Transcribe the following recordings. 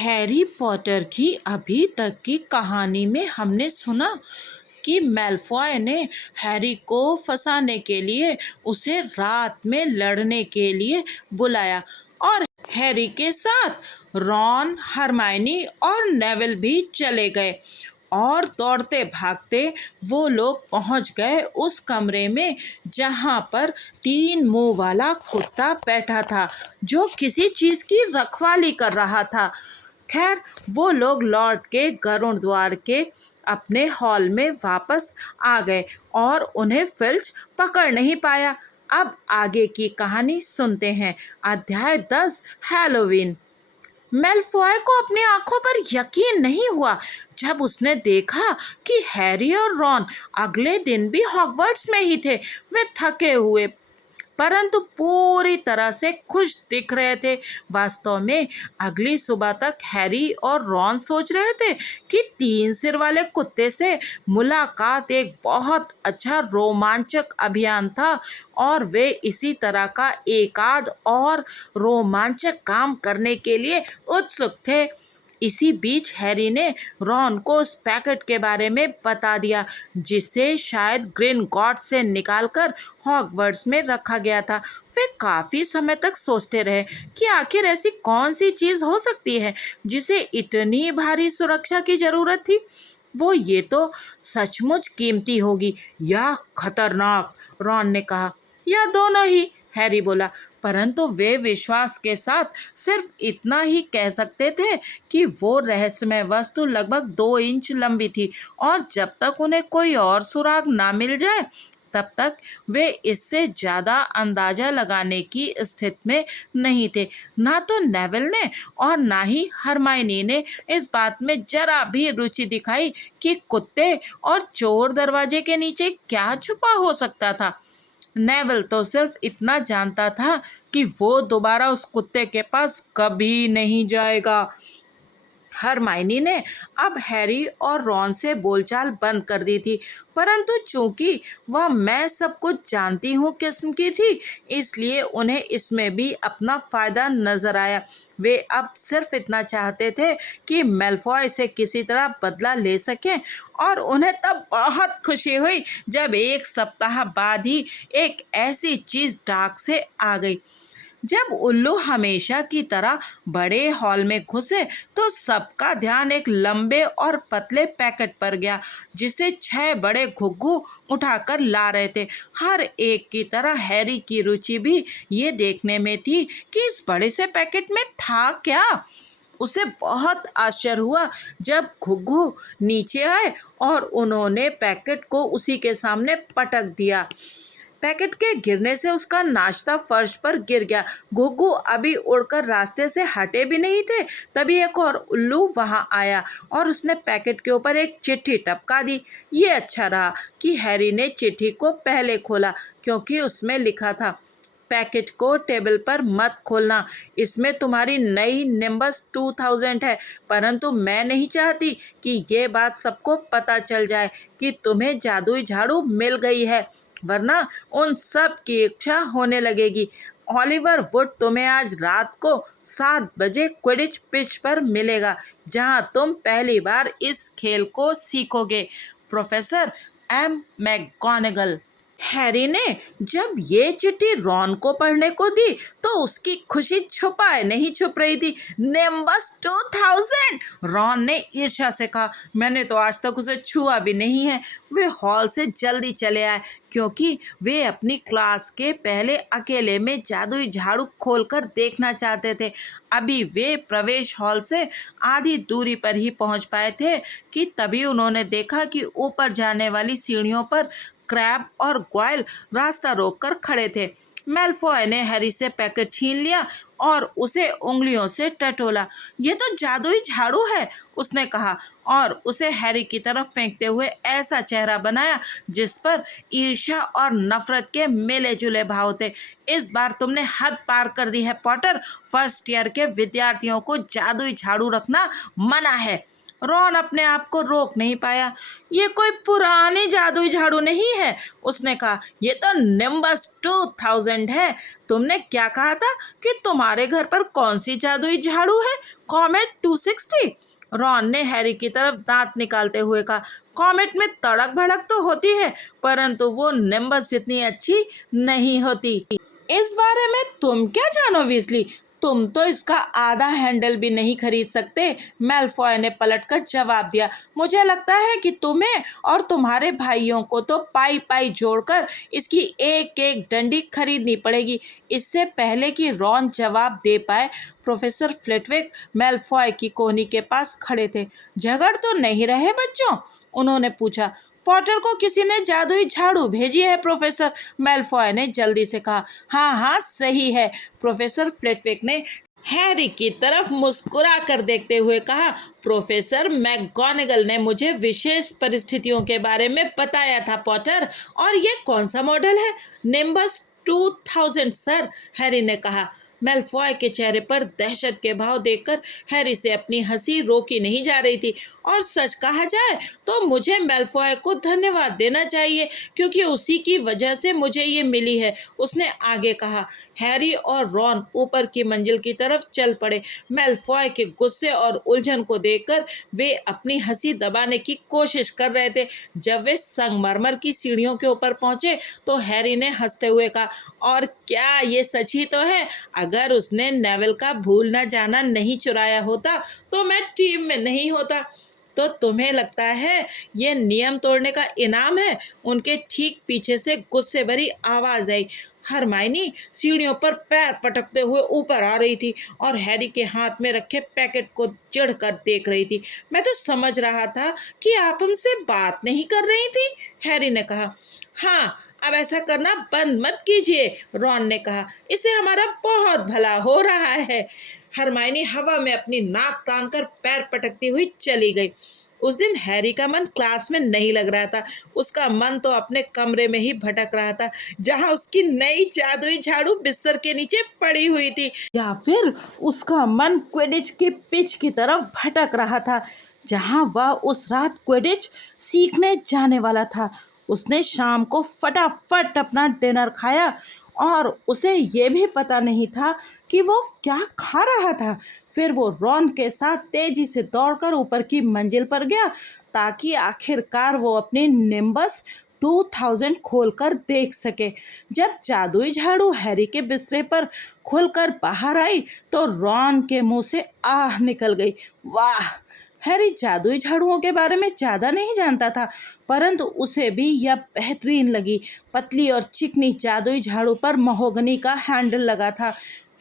Harry Potter की अभी तक की कहानी में हमने सुना कि मैल्फॉय ने हैरी को फंसाने के लिए उसे रात में लड़ने के लिए बुलाया और हैरी के साथ रॉन, हरमाइनी और नेविल भी चले गए और दौड़ते भागते वो लोग पहुंच गए उस कमरे में जहां पर 3 मुंह वाला कुत्ता बैठा था जो किसी चीज की रखवाली कर रहा था। खैर, वो लोग लौट के गरुड़ द्वार के अपने हॉल में वापस आ गए और उन्हें फिल्च पकड़ नहीं पाया। अब आगे की कहानी सुनते हैं। अध्याय 10, हैलोवीन। मेलफॉय को अपनी आंखों पर यकीन नहीं हुआ जब उसने देखा कि हैरी और रॉन अगले दिन भी हॉगवर्ट्स में ही थे। वे थके हुए परंतु पूरी तरह से खुश दिख रहे थे। वास्तव में अगली सुबह तक हैरी और रॉन सोच रहे थे कि 3 सिर वाले कुत्ते से मुलाकात एक बहुत अच्छा रोमांचक अभियान था और वे इसी तरह का एकाध और रोमांचक काम करने के लिए उत्सुक थे। इसी बीच हैरी ने रॉन को उस पैकेट के बारे में बता दिया जिसे शायद ग्रीन गॉड से निकालकर हॉगवर्ट्स में रखा गया था। वे काफी समय तक सोचते रहे कि आखिर ऐसी कौन सी चीज हो सकती है जिसे इतनी भारी सुरक्षा की जरूरत थी। वो ये तो सचमुच कीमती होगी या खतरनाक, रॉन ने कहा। या दोनों ही, हैरी बोला। परंतु वे विश्वास के साथ सिर्फ इतना ही कह सकते थे कि वो रहस्यमय वस्तु लगभग 2 इंच लंबी थी और जब तक उन्हें कोई और सुराग ना मिल जाए तब तक वे इससे ज़्यादा अंदाजा लगाने की स्थिति में नहीं थे। ना तो नेविल ने और ना ही हरमाइनी ने इस बात में जरा भी रुचि दिखाई कि कुत्ते और चोर दरवाजे के नीचे क्या छुपा हो सकता था। नेविल तो सिर्फ इतना जानता था कि वो दोबारा उस कुत्ते के पास कभी नहीं जाएगा। हरमाइनी ने अब हैरी और रॉन से बोलचाल बंद कर दी थी, परंतु चूंकि वह मैं सब कुछ जानती हूँ किस्म की थी, इसलिए उन्हें इसमें भी अपना फायदा नजर आया। वे अब सिर्फ इतना चाहते थे कि मेलफॉय से किसी तरह बदला ले सकें और उन्हें तब बहुत खुशी हुई जब 1 सप्ताह बाद ही एक ऐसी चीज डाक से आ गई। जब उल्लू हमेशा की तरह बड़े हॉल में घुसे तो सबका ध्यान एक लंबे और पतले पैकेट पर गया जिसे 6 बड़े घुघू उठाकर ला रहे थे। हर एक की तरह हैरी की रुचि भी ये देखने में थी कि इस बड़े से पैकेट में था क्या। उसे बहुत आश्चर्य हुआ जब घुघू नीचे आए और उन्होंने पैकेट को उसी के सामने पटक दिया। पैकेट के गिरने से उसका नाश्ता फर्श पर गिर गया। घुघू अभी उड़कर रास्ते से हटे भी नहीं थे, तभी एक और उल्लू वहां आया और उसने पैकेट के ऊपर एक चिट्ठी टपका दी। ये अच्छा रहा कि हैरी ने चिट्ठी को पहले खोला क्योंकि उसमें लिखा था, पैकेट को टेबल पर मत खोलना, इसमें तुम्हारी नई निम्बस 2000 है। परंतु मैं नहीं चाहती कि ये बात सबको पता चल जाए कि तुम्हें जादुई झाड़ू मिल गई है, वरना उन सब की इच्छा होने लगेगी। ऑलिवर वुड तुम्हें आज रात को 7 बजे क्विडिच पिच पर मिलेगा जहां तुम पहली बार इस खेल को सीखोगे। Professor M मैगगॉनेगल। हैरी ने जब ये चिट्ठी रॉन को पढ़ने को दी तो उसकी खुशी छुपाए नहीं छुप रही थी। निम्बस 2000, रॉन ने ईर्ष्या से कहा। मैंने तो आज तक उसे छुआ भी नहीं है। वे हॉल से जल्दी चले आए क्योंकि वे अपनी क्लास के पहले अकेले में जादुई झाड़ू खोलकर देखना चाहते थे। अभी वे प्रवेश हॉल से आधी दूरी पर ही पहुंच पाए थे कि तभी उन्होंने देखा कि ऊपर जाने वाली सीढ़ियों पर क्रैब और ग्वाइल रास्ता रोककर खड़े थे। मेलफॉय ने हैरी से पैकेट छीन लिया और उसे उंगलियों से टटोला। ये तो जादुई झाड़ू है, उसने कहा और उसे हैरी की तरफ फेंकते हुए ऐसा चेहरा बनाया जिस पर ईर्ष्या और नफरत के मिले जुले भाव थे। इस बार तुमने हद पार कर दी है पॉटर। फर्स्ट ईयर के विद्यार्थियों को जादुई झाड़ू रखना मना है। रॉन अपने आप को रोक नहीं पाया। ये कोई पुरानी जादुई झाड़ू नहीं है, उसने कहा। ये तो निम्बस 2000 है। तुमने क्या कहा था कि तुम्हारे घर पर कौन सी जादुई झाड़ू है? कॉमेट 260। रॉन ने हैरी की तरफ दांत निकालते हुए कहा। कॉमेट में तड़क भड़क तो होती है, परंतु वो निम्बस जितनी अच्छी नहीं होती। इस बारे में तुम क्या जानो वीजली? तुम तो इसका आधा हैंडल भी नहीं खरीद सकते। मैलफॉय ने पलटकर जवाब दिया। मुझे लगता है कि तुम्हें और तुम्हारे भाइयों को तो पाई पाई जोड़कर इसकी एक एक डंडी खरीदनी पड़ेगी। इससे पहले कि रॉन जवाब दे पाए, प्रोफेसर फ्लिटविक मैलफॉय की कोहनी के पास खड़े थे। झगड़ तो नहीं रहे बच्चों? उन्होंने पूछा। पॉटर को किसी ने जादुई झाड़ू भेजी है प्रोफेसर, मैलफॉय ने जल्दी से कहा। हाँ हाँ सही है, प्रोफेसर फ्लिटविक ने हैरी की तरफ मुस्कुरा कर देखते हुए कहा। प्रोफेसर मैकगोनागल ने मुझे विशेष परिस्थितियों के बारे में बताया था पॉटर। और ये कौन सा मॉडल है? निम्बस 2000 सर, हैरी ने कहा। मैलफॉय के चेहरे पर दहशत के भाव देखकर हैरी से अपनी हंसी रोकी नहीं जा रही थी। और सच कहा जाए तो मुझे मैलफॉय को धन्यवाद देना चाहिए, क्योंकि उसी की वजह से मुझे ये मिली है, उसने आगे कहा। हैरी और रॉन ऊपर की मंजिल की तरफ चल पड़े। मैलफॉय के गुस्से और उलझन को देखकर वे अपनी हंसी दबाने की कोशिश कर रहे थे। जब वे संगमरमर की सीढ़ियों के ऊपर पहुंचे तो हैरी ने हंसते हुए कहा, और क्या ये सच ही तो है? अगर उसने नेविल का भूल न जाना नहीं चुराया होता तो मैं टीम में नहीं होता। तो तुम्हें लगता है ये नियम तोड़ने का इनाम है? उनके ठीक पीछे से गुस्से भरी आवाज आई। हरमाइनी सीढ़ियों पर पैर पटकते हुए ऊपर आ रही थी और हैरी के हाथ में रखे पैकेट को चिढ़ कर देख रही थी। मैं तो समझ रहा था कि आप हमसे बात नहीं कर रही थी, हैरी ने कहा। हाँ, अब ऐसा करना बंद मत कीजिए, रॉन ने कहा। इससे हमारा बहुत भला हो रहा है। हरमाइनी हवा में अपनी नाक तानकर पैर पटकती हुई चली गई। उस दिन हैरी का मन क्लास में नहीं लग रहा था। उसका मन तो अपने कमरे में ही भटक रहा था, जहां उसकी नई जादुई झाड़ू बिस्तर के नीचे पड़ी हुई थी, या फिर उसका मन क्विडिच की पिच की तरफ भटक रहा था, जहां वह उस रात क्विडिच सीखने जाने वाला था। उसने शाम को फटाफट अपना डिनर खाया और उसे ये भी पता नहीं था कि वो क्या खा रहा था। फिर वो रॉन के साथ तेजी से दौड़कर ऊपर की मंजिल पर गया, ताकि आखिरकार वो अपनी निम्बस 2000 खोलकर देख सके। जब जादुई झाड़ू हैरी के बिस्तर पर खुलकर बाहर आई तो रॉन के मुंह से आह निकल गई। वाह! हैरी जादुई झाड़ुओं के बारे में ज़्यादा नहीं जानता था, परंतु उसे भी यह बेहतरीन लगी। पतली और चिकनी जादुई झाड़ू पर महोगनी का हैंडल लगा था।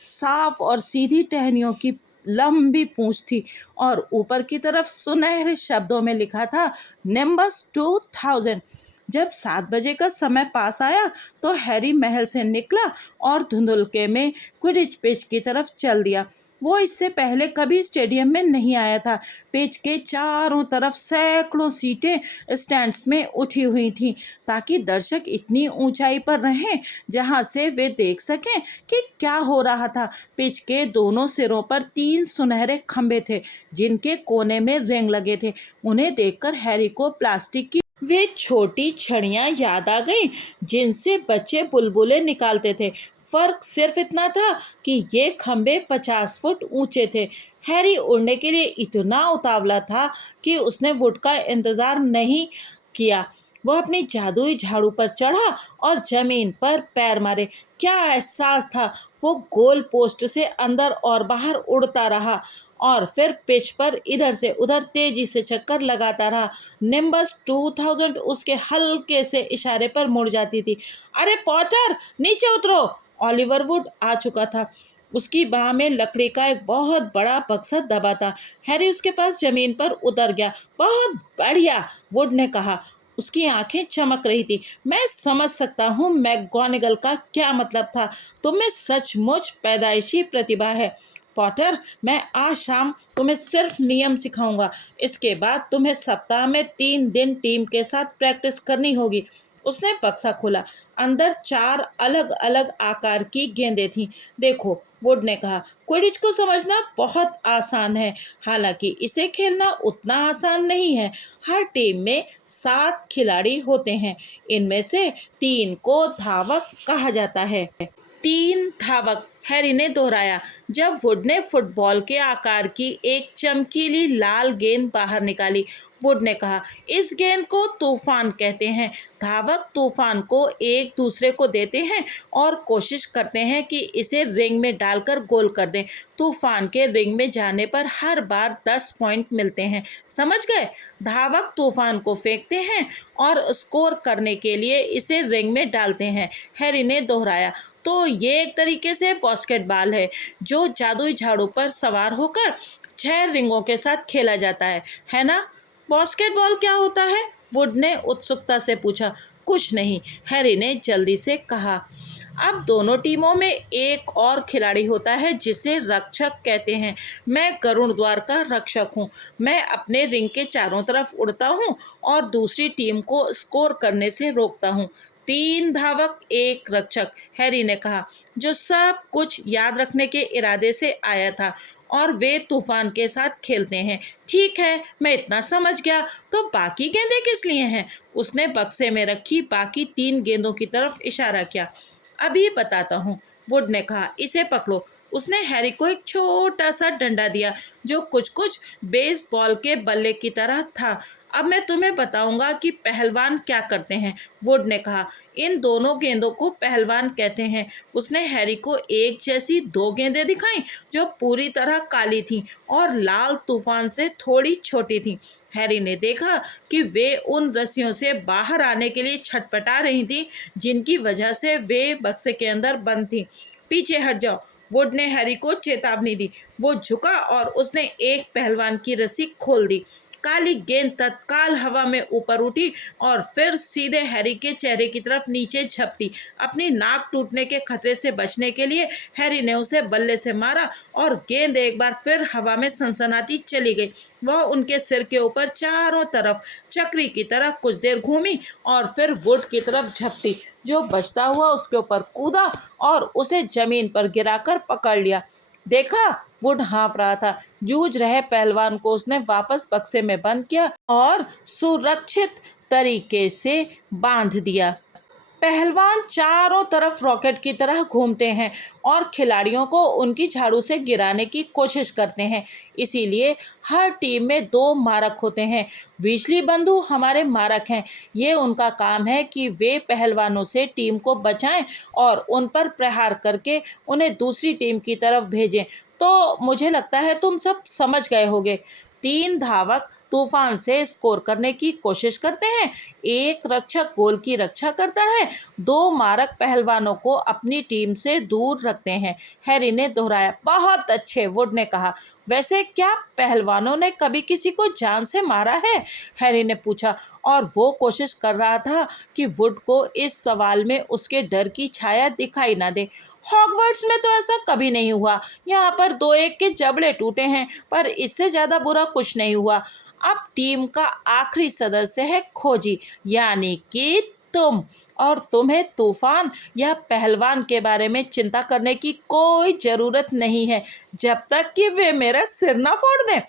साफ और सीधी टहनियों की लंबी पूंछ थी और ऊपर की तरफ सुनहरे शब्दों में लिखा था, निम्बस 2000। जब 7 बजे का समय पास आया तो हैरी महल से निकला और धुंधलके में क्विडिच पिच की तरफ चल दिया। वो इससे पहले कभी स्टेडियम में नहीं आया था। पिच के चारों तरफ सैकड़ों सीटें स्टैंड्स में उठी हुई थीं, ताकि दर्शक इतनी ऊंचाई पर रहें जहां से वे देख सकें कि क्या हो रहा था। पिच के दोनों सिरों पर 3 सुनहरे खंभे थे, जिनके कोने में रिंग लगे थे। उन्हें देखकर हैरी को प्लास्टिक की वे छोटी छड़ियां याद आ गईं, जिनसे बच्चे बुलबुलें निकालते थे। फर्क सिर्फ इतना था कि ये खंभे 50 फुट ऊंचे थे। हैरी उड़ने के लिए इतना उतावला था कि उसने वुड का इंतजार नहीं किया। वह अपनी जादुई झाड़ू पर चढ़ा और जमीन पर पैर मारे। क्या एहसास था! वो गोल पोस्ट से अंदर और बाहर उड़ता रहा और फिर पिच पर इधर से उधर तेजी से चक्कर लगाता रहा। निम्बस 2000 उसके हल्के से इशारे पर मुड़ जाती थी। अरे पॉटर, नीचे उतरो! ऑलिवर वुड आ चुका था। उसकी बाह में लकड़ी का एक बहुत बड़ा बक्सा दबा था। हैरी उसके पास जमीन पर उतर गया। बहुत बढ़िया, वुड ने कहा। उसकी आंखें चमक रही थी। मैं समझ सकता हूँ मैकगोनागल का क्या मतलब था। तुम में सचमुच पैदाइशी प्रतिभा है। पॉटर, मैं आज शाम तुम्हें सिर्फ नियम सिखाऊंगा। इसके बाद तुम्हें सप्ताह में 3 दिन टीम के साथ प्रैक्टिस करनी होगी। उसने बक्सा खोला। अंदर 4 अलग अलग आकार की गेंदें थीं। देखो, वुड ने कहा, क्विडिच को समझना बहुत आसान है, हालांकि इसे खेलना उतना आसान नहीं है। हर टीम में 7 खिलाड़ी होते हैं। इनमें से 3 को धावक कहा जाता है। 3 धावक, हैरी ने दोहराया जब वुड ने फुटबॉल के आकार की एक चमकीली लाल गेंद बाहर निकाली। वुड ने कहा, इस गेंद को तूफान कहते हैं। धावक तूफान को एक दूसरे को देते हैं और कोशिश करते हैं कि इसे रिंग में डालकर गोल कर दें। तूफान के रिंग में जाने पर हर बार 10 पॉइंट मिलते हैं। समझ गए? धावक तूफान को फेंकते हैं और स्कोर करने के लिए इसे रिंग में डालते हैं, हैरी ने दोहराया। तो ये एक तरीके से बास्केटबॉल है जो जादुई झाड़ू पर सवार होकर 6 रिंगों के साथ खेला जाता है ना? बास्केटबॉल क्या होता है? वुड ने उत्सुकता से पूछा। कुछ नहीं, हैरी ने जल्दी से कहा। अब दोनों टीमों में एक और खिलाड़ी होता है जिसे रक्षक कहते हैं। मैं गरुड़ द्वार का रक्षक हूँ। मैं अपने रिंग के चारों तरफ उड़ता हूँ और दूसरी टीम को स्कोर करने से रोकता हूँ। 3 धावक, 1 रक्षक, हैरी ने कहा, जो सब कुछ याद रखने के इरादे से आया था, और वे तूफान के साथ खेलते हैं। ठीक है, मैं इतना समझ गया। तो बाकी गेंदें किस लिए हैं? उसने बक्से में रखी बाकी 3 गेंदों की तरफ इशारा किया। अभी बताता हूँ, वुड ने कहा, इसे पकड़ो। उसने हैरी को एक छोटा सा डंडा दिया जो कुछ कुछ बेसबॉल के बल्ले की तरह था। अब मैं तुम्हें बताऊंगा कि पहलवान क्या करते हैं, वुड ने कहा। इन दोनों गेंदों को पहलवान कहते हैं। उसने हैरी को एक जैसी 2 गेंदें दिखाईं जो पूरी तरह काली थीं और लाल तूफान से थोड़ी छोटी थीं। हैरी ने देखा कि वे उन रस्सियों से बाहर आने के लिए छटपटा रही थीं जिनकी वजह से वे बक्से के अंदर बंद थीं। पीछे हट जाओ, वुड ने हैरी को चेतावनी दी। वो झुका और उसने एक पहलवान की रस्सी खोल दी। काली गेंद तत्काल हवा में ऊपर उठी और फिर सीधे हैरी के चेहरे की तरफ नीचे झपटी। अपनी नाक टूटने के खतरे से बचने के लिए हैरी ने उसे बल्ले से मारा और गेंद एक बार फिर हवा में सनसनाती चली गई। वह उनके सिर के ऊपर चारों तरफ चक्री की तरह कुछ देर घूमी और फिर वुड की तरफ झपटी, जो बचता हुआ उसके ऊपर कूदा और उसे जमीन पर गिराकर पकड़ लिया। देखा? वुड हाँफ रहा था। जूझ रहे पहलवान को उसने वापस बक्से में बंद किया और सुरक्षित तरीके से बांध दिया। पहलवान चारों तरफ रॉकेट की तरह घूमते हैं और खिलाड़ियों को उनकी झाड़ू से गिराने की कोशिश करते हैं। इसीलिए हर टीम में 2 मारक होते हैं। वीजली बंधु हमारे मारक हैं। ये उनका काम है कि वे पहलवानों से टीम को बचाएं और उन पर प्रहार करके उन्हें दूसरी टीम की तरफ भेजें। तो मुझे लगता है तुम सब समझ गए होगे। 3 धावक तूफान से स्कोर करने की कोशिश करते हैं, 1 रक्षक गोल की रक्षा करता है, 2 मारक पहलवानों को अपनी टीम से दूर रखते हैं, हैरी ने दोहराया। बहुत अच्छे, वुड ने कहा। वैसे क्या पहलवानों ने कभी किसी को जान से मारा है? हैरी ने पूछा, और वो कोशिश कर रहा था कि वुड को इस सवाल में उसके डर की छाया दिखाई ना दे। हॉगवर्ट्स में तो ऐसा कभी नहीं हुआ। यहाँ पर 2-1 के जबड़े टूटे हैं, पर इससे ज़्यादा बुरा कुछ नहीं हुआ। अब टीम का आखिरी सदस्य है खोजी, यानी कि तुम, और तुम्हें तूफान या पहलवान के बारे में चिंता करने की कोई ज़रूरत नहीं है जब तक कि वे मेरा सिर ना फोड़ दें।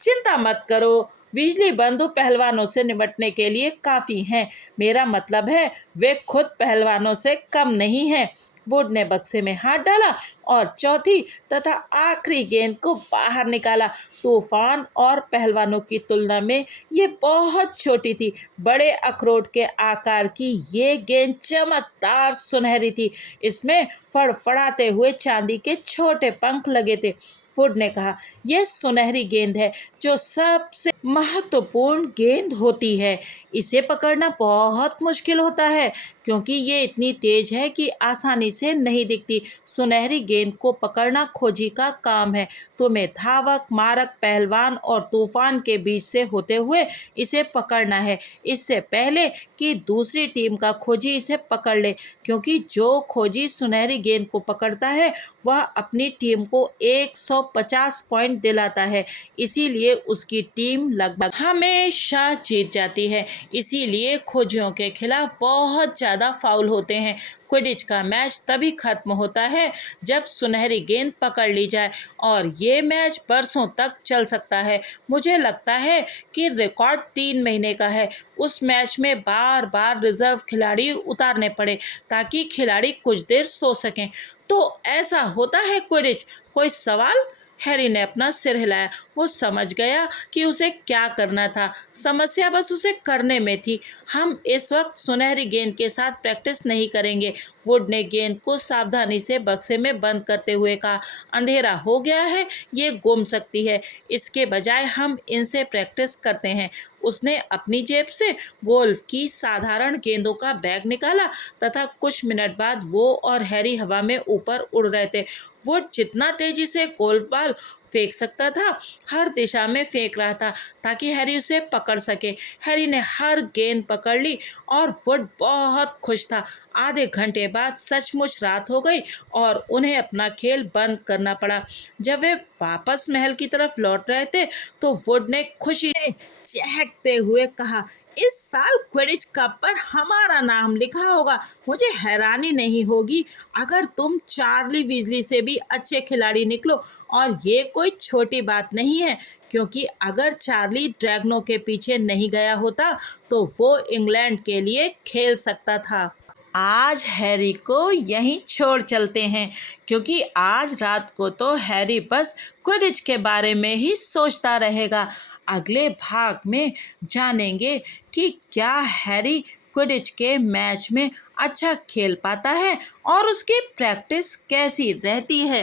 चिंता मत करो, बिजली बंधु पहलवानों से निपटने के लिए काफ़ी हैं। मेरा मतलब है वे खुद पहलवानों से कम नहीं हैं। वुड ने बक्से में हाथ डाला और चौथी तथा आखिरी गेंद को बाहर निकाला। तूफान और पहलवानों की तुलना में ये बहुत छोटी थी। बड़े अखरोट के आकार की ये गेंद चमकदार सुनहरी थी। इसमें फड़फड़ाते हुए चांदी के छोटे पंख लगे थे। वुड ने कहा, यह सुनहरी गेंद है जो सबसे महत्वपूर्ण गेंद होती है। इसे पकड़ना बहुत मुश्किल होता है क्योंकि ये इतनी तेज है कि आसानी से नहीं दिखती। सुनहरी गेंद को पकड़ना खोजी का काम है। तुम्हें धावक, मारक, पहलवान और तूफान के बीच से होते हुए इसे पकड़ना है, इससे पहले कि दूसरी टीम का खोजी इसे पकड़ ले, क्योंकि जो खोजी सुनहरी गेंद को पकड़ता है वह अपनी टीम को 150 पॉइंट दिलाता है। इसीलिए उसकी टीम टीम लगभग हमेशा जीत जाती है। इसीलिए खोजियों के खिलाफ बहुत ज़्यादा फाउल होते हैं। क्विडिच का मैच तभी खत्म होता है जब सुनहरी गेंद पकड़ ली जाए, और ये मैच बरसों तक चल सकता है। मुझे लगता है कि रिकॉर्ड 3 महीने का है। उस मैच में बार बार रिजर्व खिलाड़ी उतारने पड़े ताकि खिलाड़ी कुछ देर सो सकें। तो ऐसा होता है क्विडिच? कोई सवाल? हैरी ने अपना सिर हिलाया। वो समझ गया कि उसे क्या करना था। समस्या बस उसे करने में थी। हम इस वक्त सुनहरी गेंद के साथ प्रैक्टिस नहीं करेंगे। वुड ने गेंद को सावधानी से बक्से में बंद करते हुए कहा, अंधेरा हो गया है, ये गुम सकती है। इसके बजाय हम इनसे प्रैक्टिस करते हैं। उसने अपनी जेब से गोल्फ की साधारण गेंदों का बैग निकाला तथा कुछ मिनट बाद वो और हैरी हवा में ऊपर उड़ रहे थे। वो जितना तेजी से गोल्फ बॉल फेंक सकता था, हर दिशा में फेंक रहा था ताकि हैरी उसे पकड़ सके। हैरी ने हर गेंद पकड़ ली और वुड बहुत खुश था। आधे घंटे बाद सचमुच रात हो गई और उन्हें अपना खेल बंद करना पड़ा। जब वे वापस महल की तरफ लौट रहे थे तो वुड ने खुशी से चहकते हुए कहा, इस साल क्विडिच कप पर हमारा नाम लिखा होगा। मुझे हैरानी नहीं होगी अगर तुम चार्ली वीजली से भी अच्छे खिलाड़ी निकलो, और ये कोई छोटी बात नहीं है, क्योंकि अगर चार्ली ड्रैगनों के पीछे नहीं गया होता तो वो इंग्लैंड के लिए खेल सकता था। आज हैरी को यहीं छोड़ चलते हैं, क्योंकि आज रात को तो हैरी बस क्विडिच के बारे में ही सोचता रहेगा। अगले भाग में जानेंगे कि क्या हैरी क्विडिच के मैच में अच्छा खेल पाता है और उसकी प्रैक्टिस कैसी रहती है।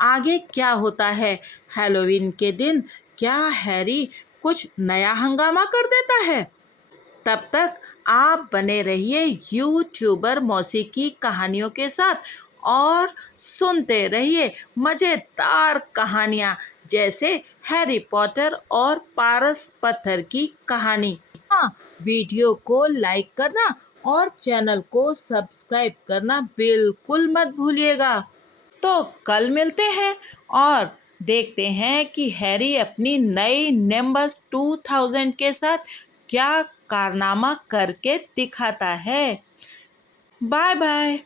आगे क्या होता है। हैलोवीन के दिन क्या हैरी कुछ नया हंगामा कर देता है। तब तक आप बने रहिए यूट्यूबर मौसी की कहानियों के साथ और सुनते रहिए मज़ेदार कहानियाँ, जैसे हैरी पॉटर और पारस पत्थर की कहानी। हाँ, वीडियो को लाइक करना और चैनल को सब्सक्राइब करना बिल्कुल मत भूलिएगा। तो कल मिलते हैं और देखते हैं कि हैरी अपनी नई निम्बस 2000 के साथ क्या कारनामा करके दिखाता है। Bye bye.